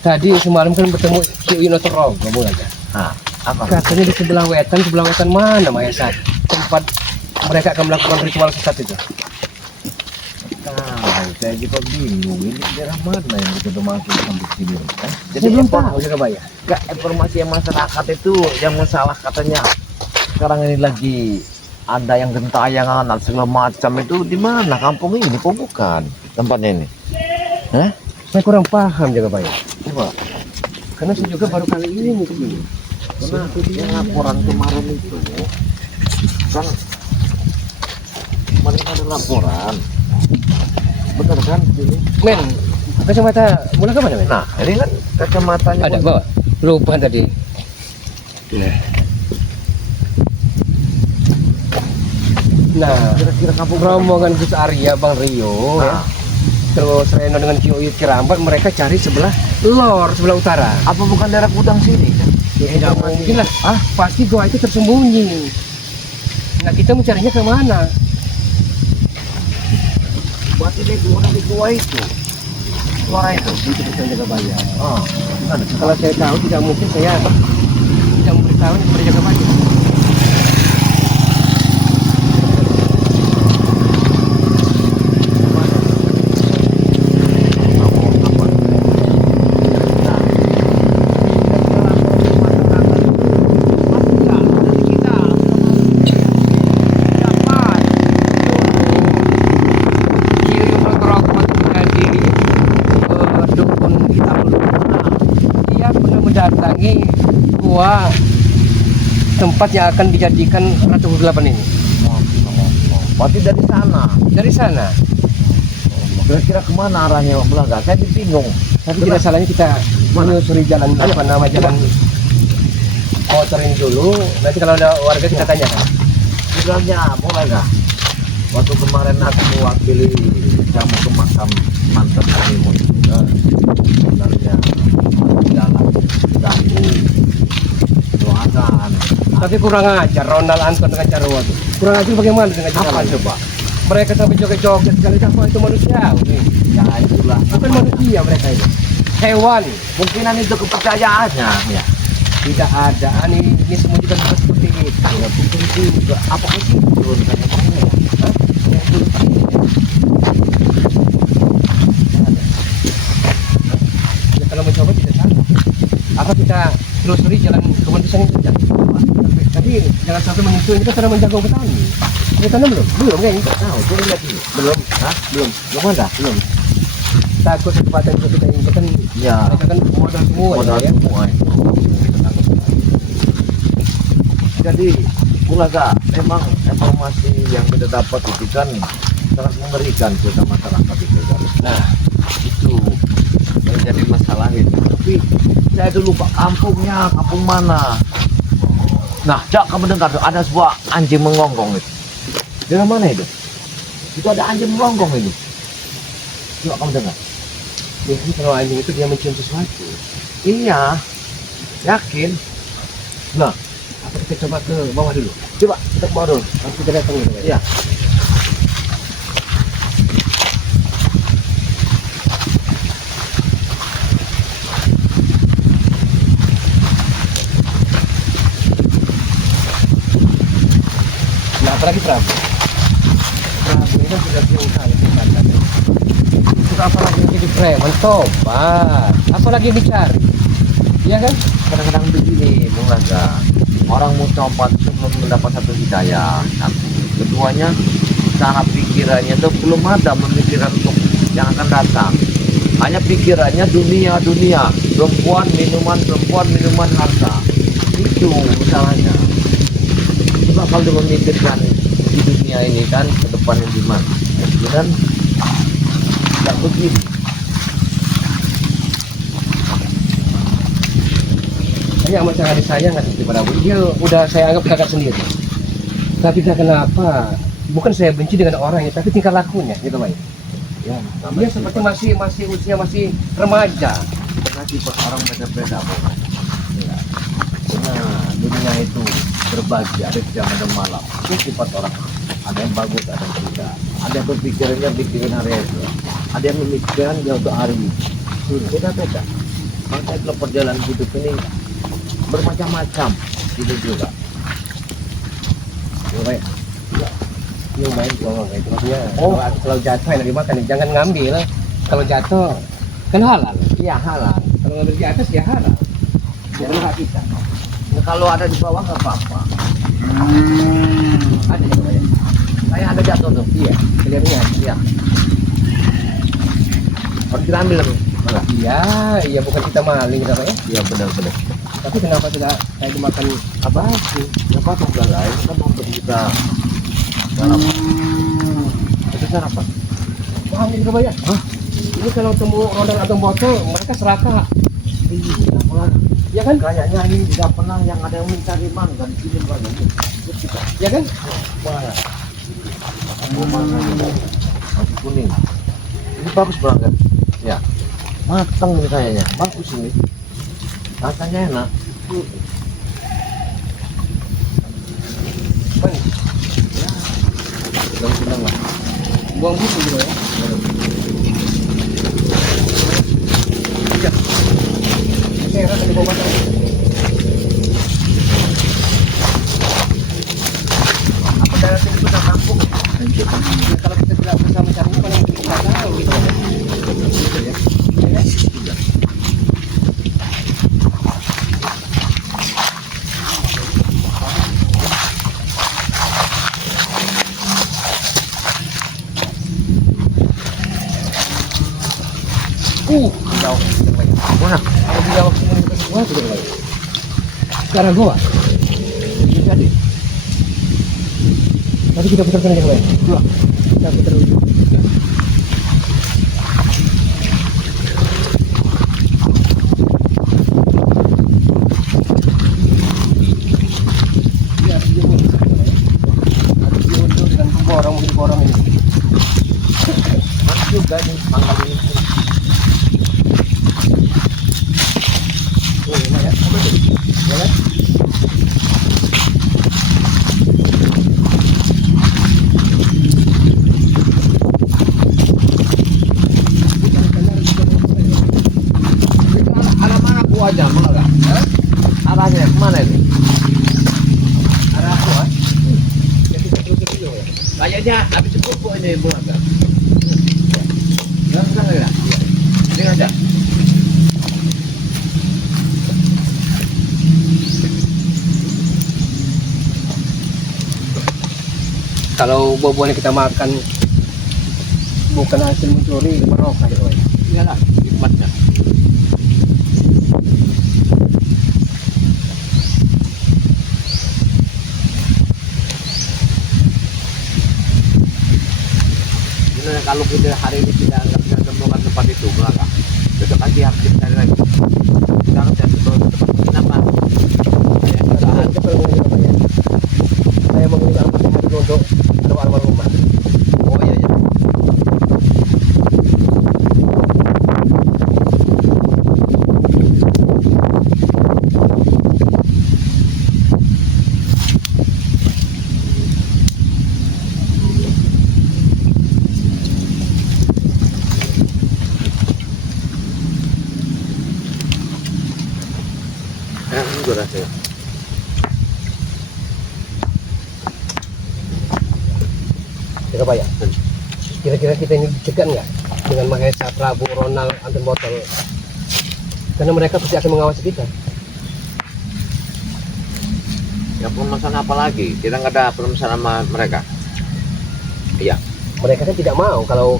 Tadi semalam kan bertemu si Wino Terong, ngomong aja. Nah, apa? Katanya di sebelah wetan mana Mayasat? Tempat mereka akan melakukan ritual sesat itu. Tahu, saya juga bingung. Ini daerah mana yang kita udah masuk sampai sini? Jadi belum tahu Jagabaya. Gak informasi yang masyarakat itu yang masalah katanya sekarang ini lagi ada yang gentayangan atau segala macam itu di mana kampung ini? Kok bukan tempatnya ini? Hah? Saya kurang paham Jagabaya. Coba. Karena saya juga baru kali ini begini. Karena yang laporan kemarin itu kan kemarin ada laporan. Benar kan ini? Men, kacamata bola kemana men? Nah, ini kan kacamatanya Ada bawa. Lupa tadi. Nah, kira-kira kampung rombongan Gus Arya, Bang Rio, ya. Nah, Terus Reno dengan Kio Uyut Kirambat, mereka cari sebelah lor, sebelah utara. apa bukan daerah Kudang sini? Ya, tidak mungkin lah. Pasti gua itu tersembunyi. Nah, kita mencarinya ke mana? Berarti dia keluar dari gua itu. Suara itu. Itu bisa Jagabaya. Oh, gimana? Kalau saya tahu, tidak mungkin saya tidak memberitahu kepada Jagabaya. Mendatangi gua tempat yang akan dijadikan Ratu Kegelapan ini. Berarti dari sana. Dari sana, Kira-kira kemana arahnya Belaga? Saya bingung. tapi tidak salahnya kita menyusuri jalan apa nama jalan motor ini dulu. Nanti kalau ada warga kita tanyakan. Sebenarnya Belaga. Waktu kemarin aku mewakili jamu ke makam mantan Karimun. Sebenarnya jalan ganggu doakan. Tapi kurang ajar Ronald Anton dengan Jarwo itu. Kurang ajar bagaimana dengan Apa cara coba? mereka sampai joget-joget sekali apa itu manusia? Ya itulah. Bukan manusia mereka itu. Hewan. Mungkinan itu kepercayaannya. Ya. Tidak ada. Ini semua juga seperti itu. Ya mungkin juga. Apa sih? Turun saya mau. Hah? Yang turun ini. Ya, kalau mencoba tidak salah. Apa kita telusuri jalan kementerian itu saja? Tapi jangan sampai menyentuh ini kan cara menjaga petani. Ini tanam belum? Belum kayaknya. Tahu, turun lihat dulu. Belum. Hah? Belum. Belum ada? Belum. Takut kesempatan itu kita ini kan Ya. mereka kan modal semua Modal ya. semua itu. Jadi Bulaga, memang informasi yang kita dapat itu kan sangat mengerikan kepada masyarakat itu kan. Nah, itu yang jadi masalah itu. Tapi saya dulu lupa kampungnya, kampung mana. Nah, Cak, kamu dengar tuh, ada sebuah anjing mengonggong itu. Dari mana itu? Itu ada anjing mengonggong itu. Coba kamu dengar. Jadi kalau anjing itu dia mencium sesuatu. Iya, yakin. Nah, Apa kita coba ke bawah dulu? coba kita ke bawah dulu. Nanti kita datang dulu. Iya. Nah, apalagi Prabu. Prabu ini kan sudah bilang kali kan. Itu apalagi jadi preman, tobat. Apalagi dicari. Iya kan? Kadang-kadang begini, Bulaga. Orang mau tobat sebelum mendapat satu hidayah. Satu. Keduanya, cara pikirannya itu belum ada memikirkan untuk yang akan datang. Hanya pikirannya dunia. Perempuan, minuman, harta. Itu masalahnya. Coba kalau dia memikirkan di dunia ini kan ke depannya gimana. Dan tidak begini. Saya amat sangat disayang hati Prabu. Dia udah saya anggap kakak sendiri. Tapi entah kenapa, bukan saya benci dengan orangnya, tapi tingkah lakunya gitu Pak. Ya, Dia seperti masih usia masih remaja. nanti orang beda-beda. Ya. Nah, dunia itu berbagi, ada siang ada malam. Itu sifat orang. Ada yang bagus, ada yang tidak. Ada yang berpikirannya pikiran hari itu. Ada yang memikirkan dia untuk hari ini. Beda-beda. Makanya kalau perjalanan hidup ini bermacam-macam gitu juga. Iya baik. Iya baik kalau kayak itu maksudnya. Oh. Kalau jatuh enak dimakan, jangan ngambil. Kalau jatuh kan halal. Iya halal. Kalau ada di atas ya halal. Bukan hak kita. Nah, kalau ada di bawah nggak apa-apa. Ada yang lain. Kayak ada jatuh tuh. Iya, kelihatannya. Iya. Harus kita ambil tuh. Malah. Iya, iya bukan kita maling kita ya. Iya benar-benar. Tapi kenapa tidak kayak dimakan apa sih? Ya apa tuh lain kan mau kita sarapan. Itu sarapan. Wah, ini juga banyak. Hah? Ini kalau temu rodang atau botol, mereka serakah. Iya, malah. Ya kan? Kayaknya ini tidak pernah yang ada yang mencari mangga di sini banyak. Kita. Ya kan? Mana? Mana ini? Masih kuning. Ini bagus banget. Ya. Matang ini kayaknya. Bagus ini. Rasanya enak. Man, Yang senang lah. buang buku juga ya. Ya. Saya rasa di bawah sana. Apa daerah sini sudah kampung? Ya, kalau kita tidak bersama carinya, mana mungkin kita tahu gitu. Gitu ya. Ya kan? Jauh kita lagi. Mana? Kalau di jauh komunitas gua sudah lagi. Sekarang gua. Ini jadi. Tapi kita putarkan yang lain. Dua. Kita putar dulu. Ya, sejauh ini. Ada sejauh dengan borong mungkin borong ini. Mana juga nih mangga ini. Oh, lumayan. Ya kan? Arah mana buahnya? Mana? Hah? Arahnya kemana ini? Arah gua. Ya kita terus dulu ya. Kayaknya habis pupuk ini buah kan? Enggak ya? Ini aja. Kalau buah-buah yang kita makan bukan hasil mencuri merokok gitu kan. Iyalah, nikmatnya. Sebenarnya kalau kita hari ini tidak bisa temukan tempat itu, belakang. Besok pagi harus kita cari lagi. Kita harus cari tempat kenapa? Kayak Kita jutaan. kita perlu apa ya? Saya menginginkan hati untuk arwah-arwah rumah. Oh iya iya. Ini gue rasanya. Kita bayar. Kira-kira kita ini dicegat nggak dengan Mahesa, Prabu, Ronald, Anton Botol? Karena mereka pasti akan mengawasi kita. Ya permasalahan apa lagi? Kita nggak ada permasalahan sama mereka. Iya. Mereka kan tidak mau kalau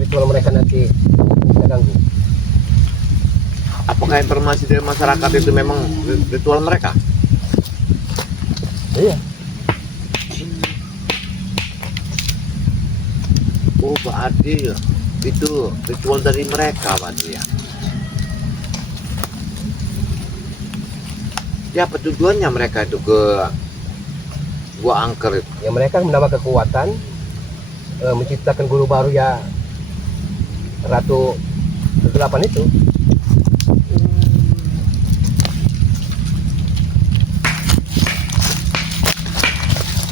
ritual mereka nanti kita ganggu. Apakah informasi dari masyarakat itu memang ritual mereka? Iya. Oh berarti itu ritual dari mereka berarti ya. Ya apa tujuannya mereka itu ke gua angker itu? Ya mereka menambah kekuatan, menciptakan guru baru ya Ratu Kegelapan itu.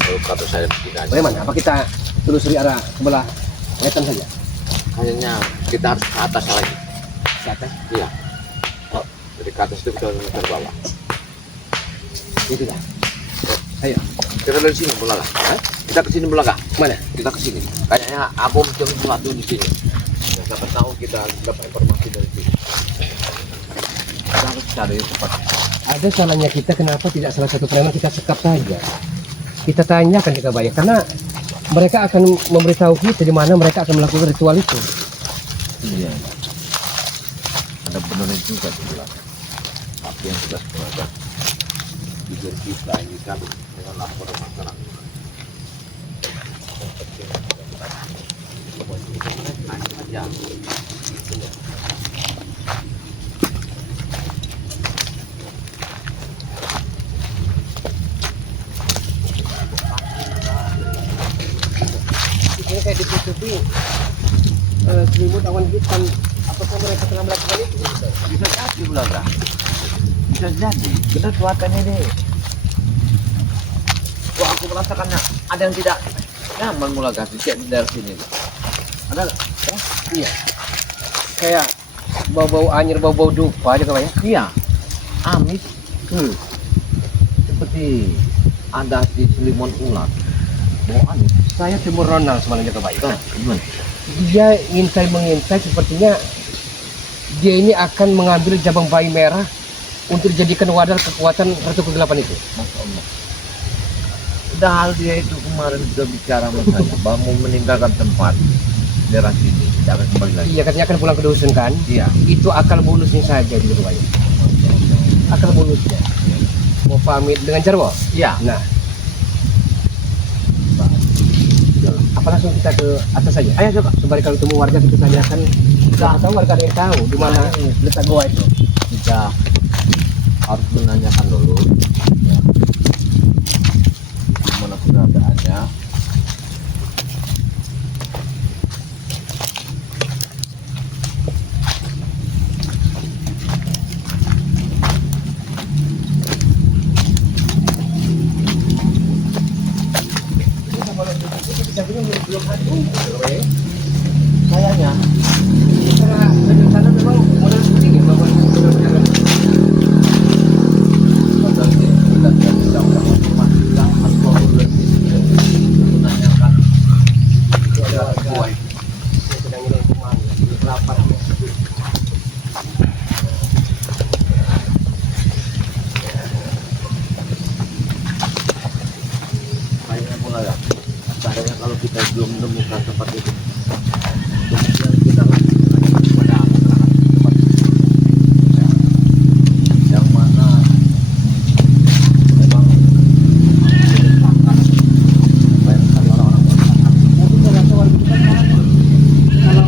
Kalau kata saya tidak aja. Bagaimana? Apa kita telusuri arah sebelah wetan saja? Kayaknya kita harus ke atas lagi. Ke atas? Iya. Dari ke atas itu kita muter bawah. Itu dah. Ayo. Kita dari sini bola lah. Kita ke sini bola kak. Mana? Kita ke sini. Kayaknya aku mencuri sesuatu di sini. Ya, siapa tahu kita dapat informasi dari sini. Kita harus cari tempat. Ada salahnya kita kenapa tidak salah satu preman kita sekap saja. Kita tanyakan ke Kabaya karena mereka akan memberitahu kita di mana mereka akan melakukan ritual itu. Iya. Ada benernya juga di belakang. Tapi yang sudah berada jujur kita ini kan dengan laporan masyarakat. Naik aja. Ini kayak ditutupi selimut awan hitam. Apakah mereka telah melakukan itu? Bisa jadi belakang. Bisa jadi. Benar cuacan ini. Wah aku merasakannya ada yang tidak nyaman mulai kasih cek dari sini. Ada nggak? Iya. Kayak bau-bau anyir, bau-bau dupa aja Kabaya. Iya. Amis. Seperti ada si selimut ular. Bau amis. Saya temu Ronald semalamnya Kabaya. Gimana? Dia mengintai sepertinya dia ini akan mengambil jabang bayi merah untuk dijadikan wadah kekuatan Ratu Kegelapan itu. Masya Allah. Padahal dia itu kemarin sudah bicara sama saya bahwa mau meninggalkan tempat daerah sini, tidak akan kembali lagi. Iya, katanya akan pulang ke dusun kan? Iya. Itu akal bulusnya saja di Kabaya. Akal bulusnya. Mau pamit dengan Jarwo? Iya. Nah, apa langsung kita ke atas saja? Ayo coba. Sembari kalau temu warga kita tanyakan. Kita tahu warga ada yang tahu di mana letak goa itu. Kita harus menanyakan dulu ya, mana keberadaannya. Belum ada. Kayaknya Secara rencana memang modal seperti ini bahwa jalan. padahal kita tidak bisa memastikan atau menanyakan Itu ada warga sesuai. yang sedang nilai rumah berapa Kayaknya pula ya. Kayaknya kalau kita belum menemukan tempat itu, kemudian kita langsung menanyakan kepada masyarakat tempat itu. Ya. Yang mana memang menyesalkan banyak sekali orang-orang masyarakat. Tapi saya rasa warga kita kalau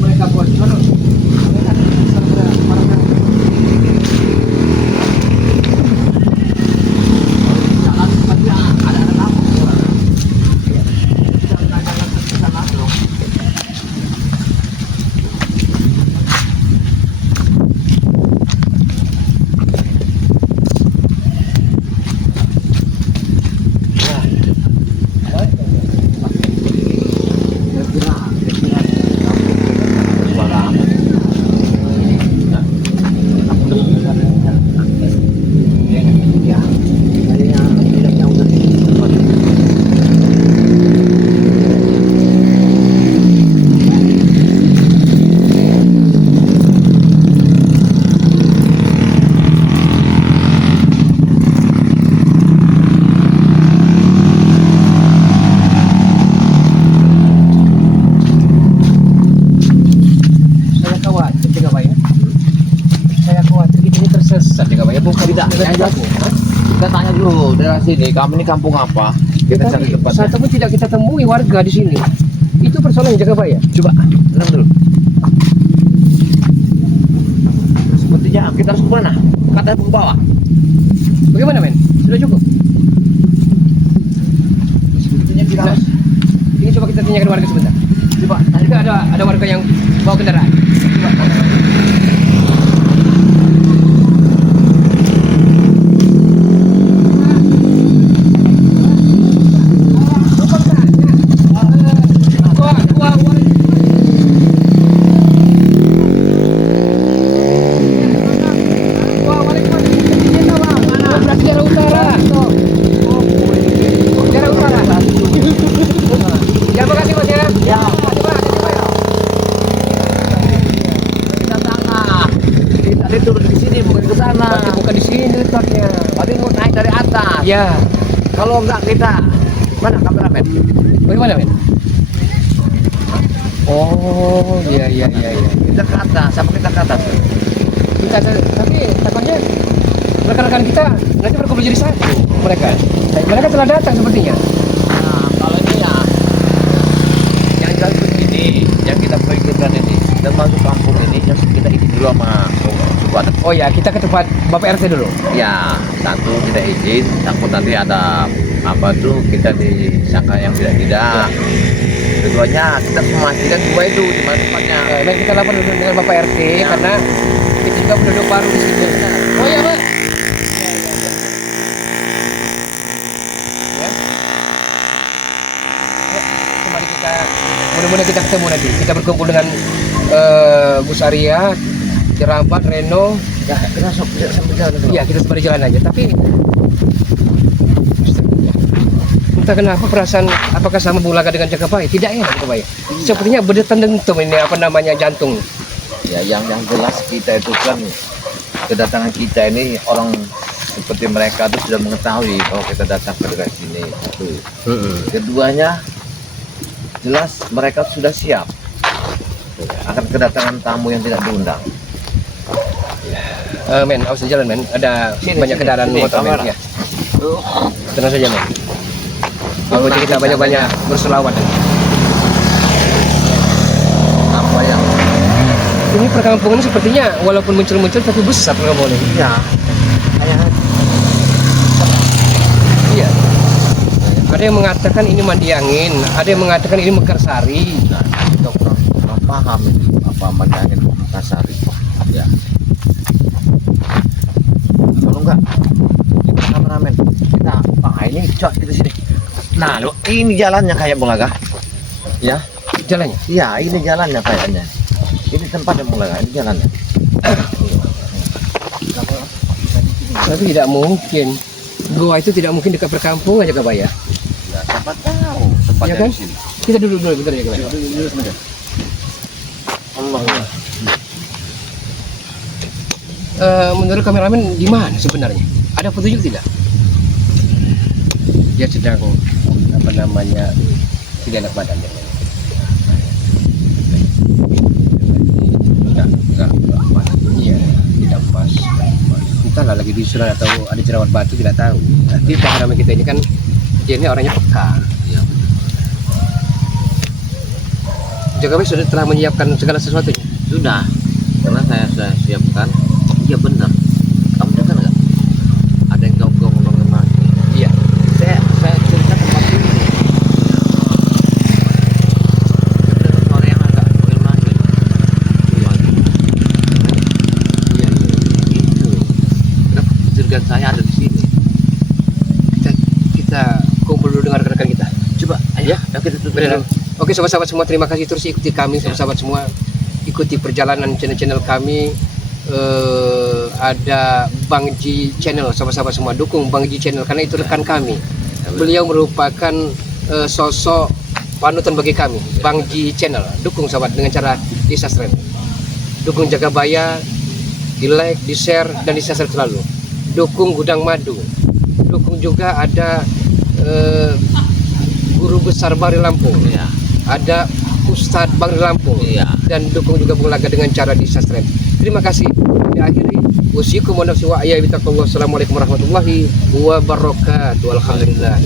mereka buat kalau mereka akan bisa para Jangan seperti ada kampung. Jangan bisa masuk. saya khawatir juga Pak ya. Saya khawatir kita ini tersesat juga Pak ya. Bukan Tidak, bukan saya aku. Hah? Kita tanya dulu daerah sini, kamu ini kampung apa? Kita cari Tetapi tempatnya. saat itu tidak kita temui warga di sini. Itu persoalan jaga Pak ya. Coba, tenang dulu. Sepertinya kita harus ke mana? Kata ke bawah. Bagaimana men? Sudah cukup? Sepertinya kita Nah, harus. ini coba kita tanyakan warga sebentar. Coba, Ada ada warga yang bawa kendaraan. Coba tanya. sana. Berarti bukan di sini letaknya. Berarti mau naik dari atas. Ya. Kalau enggak kita mana kameramen? Bagaimana, men? Oh, iya. Kita ke atas, sama kita ke atas. Tapi takutnya rekan-rekan kita nanti berkumpul jadi satu mereka. Mereka telah datang sepertinya. Nah, kalau ini ya yang jalan begini, yang kita pikirkan ini dan masuk kampung ini yang kita izin dulu sama suku adat. Oh ya, kita ke tempat Bapak RT dulu. Ya, satu kita izin, takut nanti ada apa tuh kita disangka yang tidak. Keduanya kita memastikan dua itu di mana tempatnya. Dan kita lapor dulu dengan Bapak RT Ya. karena kita juga penduduk baru di sini. Oh ya, Pak. Ya. Kembali kita mudah-mudahan kita ketemu nanti. Kita berkumpul dengan Gus Arya, Jerampat, Reno. Ya, kita sambil jalan. Iya, kita sembari jalan aja. Tapi entah kenapa perasaan apakah sama Bulaga dengan Jagabaya? Tidak ya, Jagabaya. Sepertinya berdetan dentum ini apa namanya jantung. Ya, yang jelas kita itu kan kedatangan kita ini orang seperti mereka itu sudah mengetahui kalau kita datang ke dekat sini. Itu. Keduanya jelas mereka sudah siap akan kedatangan tamu yang tidak diundang. Men, awas di jalan, men. Ada Sini, banyak sini, kendaraan sini, motor, men. kamera. Ya. Tenang saja, men. Kalau kita banyak-banyak berselawat. Apa yang Ini perkampungan ini sepertinya walaupun muncul-muncul tapi besar perkampungan ini. ya kayak Iya. Ada yang mengatakan ini mandi angin, ada yang mengatakan ini Mekarsari. nah, kita kurang paham itu apa mandangin Makassari. Ya. Kalau enggak kita kameramen kita ini cok kita sini. Nah, lo ini jalannya kayak Bulaga. Ya. Jalannya. Iya, ini jalannya kayaknya. Ini tempatnya Bulaga, ini jalannya. Tapi tidak mungkin. Gua itu tidak mungkin dekat perkampungan Jagabaya. Ya, siapa tahu tempatnya Ya kan? di sini. Kita duduk dulu bentar Jagabaya. Duduk sebentar. Allah. Menurut kameramen di mana sebenarnya? Ada petunjuk tidak? Dia sedang apa namanya tidak enak badan. Enggak pas. Iya, tidak pas. Entahlah lagi disuruh atau ada jerawat batu tidak tahu. Tapi kameramen kita ini kan dia ini orangnya peka. Iya. Jagabaya sudah telah menyiapkan segala sesuatunya. Sudah. Karena saya sudah siapkan. Iya benar. Kamu dengar nggak? Ada yang gong-gong mengemas. Iya. Saya cerita tempat ini. Suara yang agak mengemas. Iya. Itu. Kenapa pencurigaan saya ada di sini? Kita kumpul dulu dengan rekan-rekan kita. Coba, ayo, kita tutup Benar. dulu. Oke sahabat-sahabat semua, terima kasih terus ikuti kami sahabat-sahabat semua, ikuti perjalanan channel-channel kami. Ada Bang Ji Channel, sahabat-sahabat semua dukung Bang Ji Channel karena itu rekan kami. Beliau merupakan sosok panutan bagi kami. Bang Ji Channel, dukung sahabat dengan cara di subscribe, dukung Jagabaya, di like, di share dan di subscribe selalu. Dukung Gudang Madu, dukung juga ada Guru Besar Bari Lampung, Ya. ada Ustadz Bang Lampung, Iya. dan dukung juga Bulaga dengan cara di subscribe. Terima kasih. Diakhiri usikum wa nafsi wa ayya bitaqwa. Wassalamualaikum warahmatullahi wabarakatuh. Alhamdulillah.